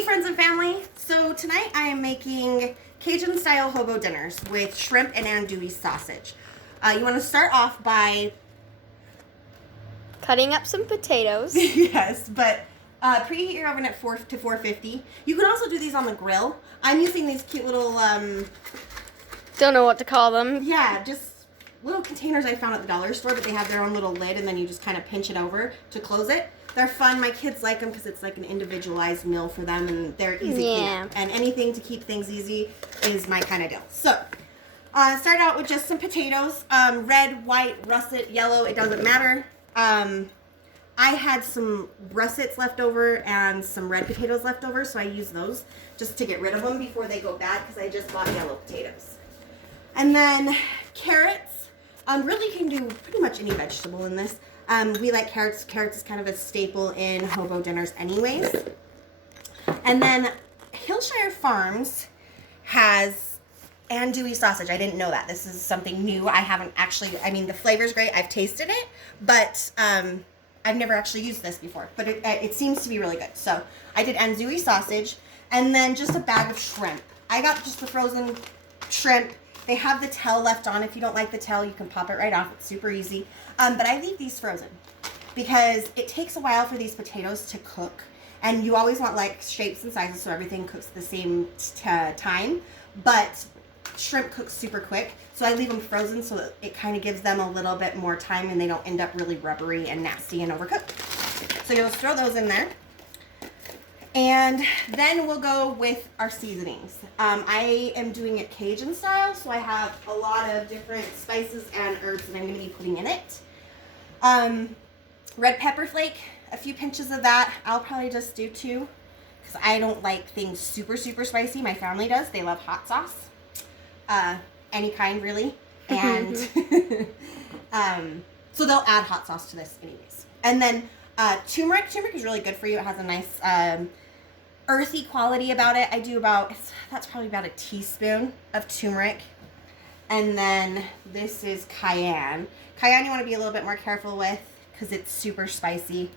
Hey friends and family, so tonight I am making Cajun style hobo dinners with shrimp and andouille sausage. You want to start off by cutting up some potatoes. yes, but preheat your oven at 450. You can also do these on the grill. I'm using these cute little Don't know what to call them. yeah, just little containers I found at the dollar store, but they have their own little lid and then you just kind of pinch it over to close it. They're fun. My kids like them because it's like an individualized meal for them and they're easy cleanup. And anything to keep things easy is my kind of deal. So, start out with just some potatoes. Red, white, russet, yellow, it doesn't matter. I had some russets left over and some red potatoes left over, so I use those just to get rid of them before they go bad because I just bought yellow potatoes. And then carrots. Really can do pretty much any vegetable in this. We like carrots. Carrots is kind of a staple in hobo dinners anyways. And then Hillshire Farms has andouille sausage. I didn't know that. This is something new. I haven't actually, I mean, the flavor's great. I've tasted it, but I've never actually used this before. But it seems to be really good. So I did andouille sausage and then just a bag of shrimp. I got just the frozen shrimp. They have the tail left on. If you don't like the tail, you can pop it right off. It's super easy. But I leave these frozen because it takes a while for these potatoes to cook. And you always want like shapes and sizes so everything cooks at the same time. But shrimp cooks super quick. So I leave them frozen so that it kind of gives them a little bit more time and they don't end up really rubbery and nasty and overcooked. So you'll throw those in there. And then we'll go with our seasonings. I am doing it Cajun style, so I have a lot of different spices and herbs that I'm going to be putting in it. Red pepper flake, a few pinches of that. I'll probably just do 2 because I don't like things super, super spicy. My family does. They love hot sauce. Any kind, really. And so they'll add hot sauce to this anyways. And then turmeric. Turmeric is really good for you. It has a nice earthy quality about it. I do that's probably about a teaspoon of turmeric. And then this is cayenne. Cayenne you want to be a little bit more careful with because it's super spicy.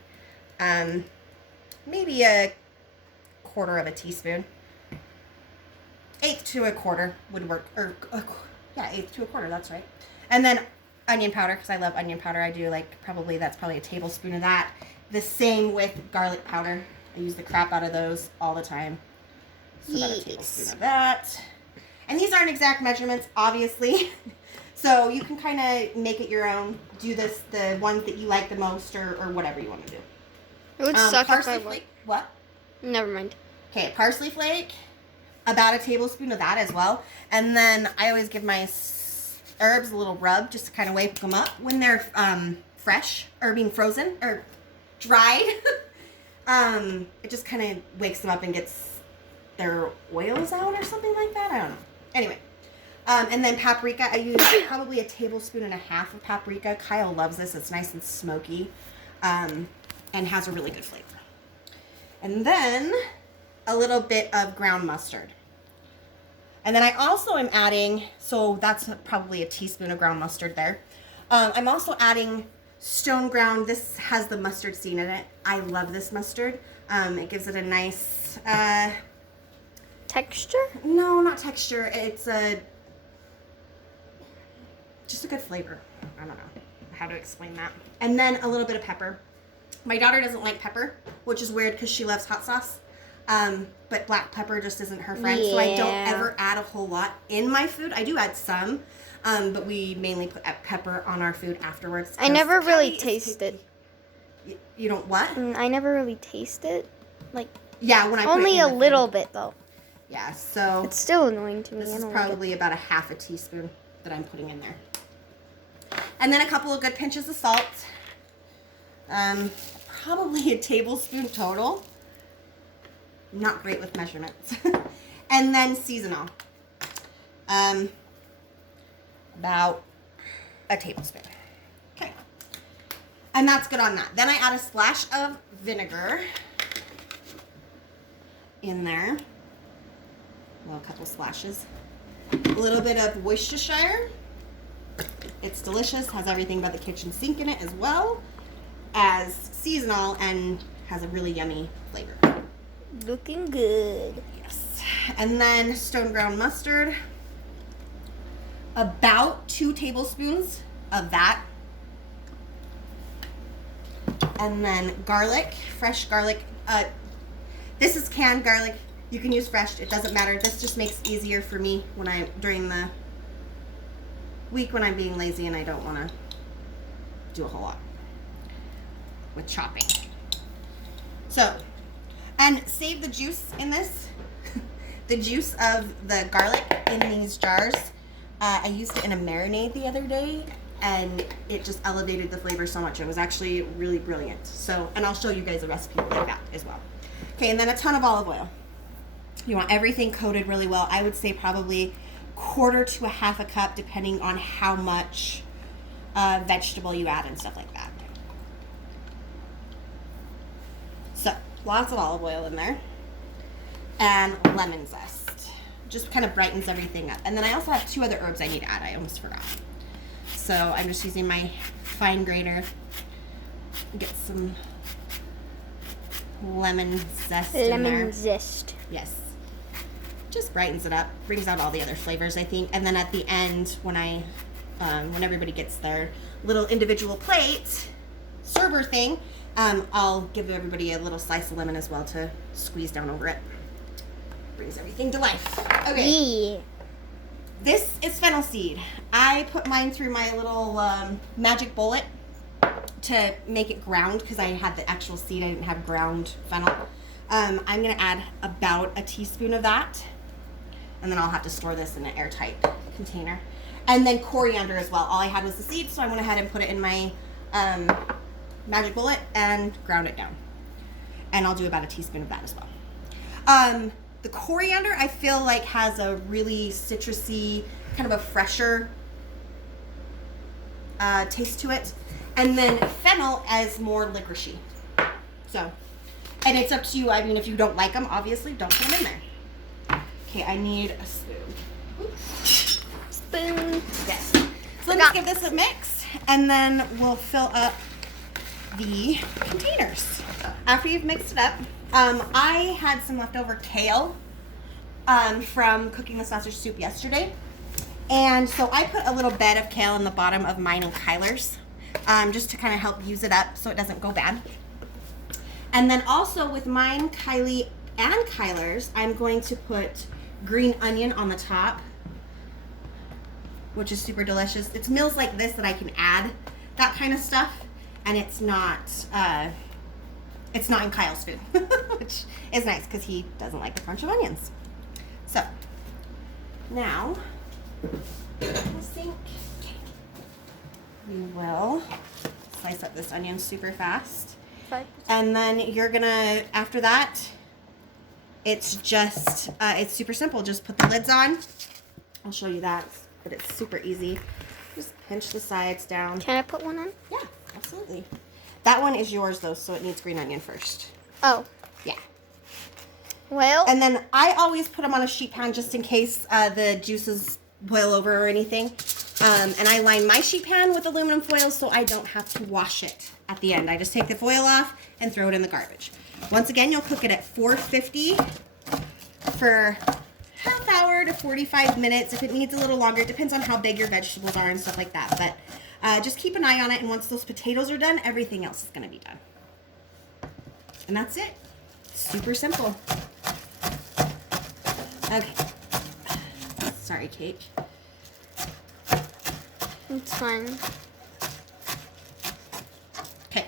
Maybe a 1/4 of a teaspoon. 1/8 to 1/4 would work. Or yeah, 1/8 to 1/4, that's right. And then onion powder, because I love onion powder. I do like that's probably a tablespoon of that. The same with garlic powder. I use the crap out of those all the time. So about a tablespoon of that. And these aren't exact measurements, obviously. So you can kind of make it your own. Do the ones that you like the most or whatever you want to do. It would suck if I parsley flake. What? Never mind. Okay, parsley flake. About a tablespoon of that as well. And then I always give my herbs a little rub just to kind of wake them up when they're fresh or being frozen or dried. It just kind of wakes them up and gets their oils out or something like that. I don't know. Anyway, and then paprika. I use probably a tablespoon and a half of paprika. Kyle loves this. It's nice and smoky and has a really good flavor. And then a little bit of ground mustard. And then I also am adding, so that's probably a teaspoon of ground mustard there. I'm also adding stone ground. This has the mustard seed in it. I love this mustard. It gives it a nice... texture? No, not texture. It's just a good flavor. I don't know how to explain that. And then a little bit of pepper. My daughter doesn't like pepper, which is weird because she loves hot sauce. But black pepper just isn't her friend, so I don't ever add a whole lot in my food. I do add some, but we mainly put pepper on our food afterwards. I never really taste it. You don't what? I never really taste it. Like, yeah, when I put only it in a little bit though. Yeah, so it's still annoying to me. This is probably about a half a teaspoon that I'm putting in there. And then a couple of good pinches of salt. Probably a tablespoon total. Not great with measurements. And then seasonal. About a tablespoon. Okay. And that's good on that. Then I add a splash of vinegar in there. Well, a couple splashes. A little bit of Worcestershire. It's delicious. Has everything but the kitchen sink in it as well as seasonal and has a really yummy flavor. Looking good. Yes. And then stone ground mustard. About 2 tablespoons of that. And then garlic, fresh garlic. This is canned garlic. You can use fresh. It doesn't matter. This just makes it easier for me when during the week when I'm being lazy and I don't want to do a whole lot with chopping. So, and save the juice in this. The juice of the garlic in these jars. I used it in a marinade the other day, and it just elevated the flavor so much. It was actually really brilliant. So, and I'll show you guys a recipe like that as well. Okay, and then a ton of olive oil. You want everything coated really well. I would say probably 1/4 to 1/2 cup, depending on how much vegetable you add and stuff like that. So, lots of olive oil in there. And lemon zest. Just kind of brightens everything up. And then I also have 2 other herbs I need to add. I almost forgot. So I'm just using my fine grater. Get some lemon zest in there. Lemon zest. Yes. Just brightens it up. Brings out all the other flavors, I think. And then at the end, when everybody gets their little individual plate, server thing, I'll give everybody a little slice of lemon as well to squeeze down over it. Brings everything to life. Okay. Yeah. This is fennel seed. I put mine through my little magic bullet to make it ground because I had the actual seed. I didn't have ground fennel. I'm going to add about a teaspoon of that. And then I'll have to store this in an airtight container. And then coriander as well. All I had was the seed, so I went ahead and put it in my magic bullet and ground it down. And I'll do about a teaspoon of that as well. The coriander, I feel like, has a really citrusy, kind of a fresher taste to it. And then fennel is more licoricey. So, and it's up to you. I mean, if you don't like them, obviously, don't put them in there. Okay, I need a spoon. Spoon. Yes. So let's give this a mix, and then we'll fill up the containers. After you've mixed it up, I had some leftover kale from cooking the sausage soup yesterday. And so I put a little bed of kale in the bottom of mine and Kyler's just to kind of help use it up so it doesn't go bad. And then also with mine, Kylie, and Kyler's, I'm going to put green onion on the top, which is super delicious. It's meals like this that I can add that kind of stuff, and it's not in Kyle's food, which is nice because he doesn't like the crunch of onions. So now I think we will slice up this onion super fast. And then you're gonna, after that, it's just, it's super simple. Just put the lids on. I'll show you that, but it's super easy. Just pinch the sides down. Can I put one on? Yeah, absolutely. That one is yours though, so it needs green onion first. Oh. Yeah. Well. And then I always put them on a sheet pan just in case the juices boil over or anything. And I line my sheet pan with aluminum foil so I don't have to wash it at the end. I just take the foil off and throw it in the garbage. Once again, you'll cook it at 450 for half hour to 45 minutes. If it needs a little longer, it depends on how big your vegetables are and stuff like that. But just keep an eye on it, and once those potatoes are done, everything else is going to be done. And that's it. Super simple. Okay. Sorry, Kate. It's fine. Okay.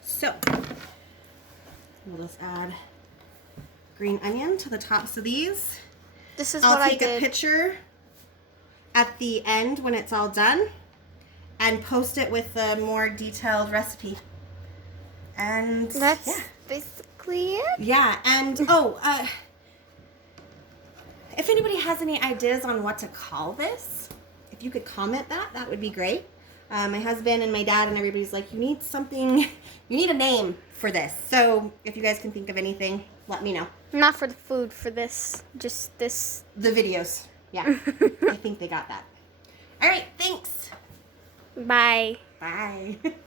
So, we'll just add green onion to the tops of these. This is what I did. I'll take a picture at the end when it's all done and post it with a more detailed recipe. And that's basically it. Yeah, and if anybody has any ideas on what to call this, if you could comment that would be great. My husband and my dad and everybody's like, you need something, you need a name for this. So if you guys can think of anything, let me know. Not for the food, for this, just this. The videos. Yeah, I think they got that. All right, thanks. Bye. Bye.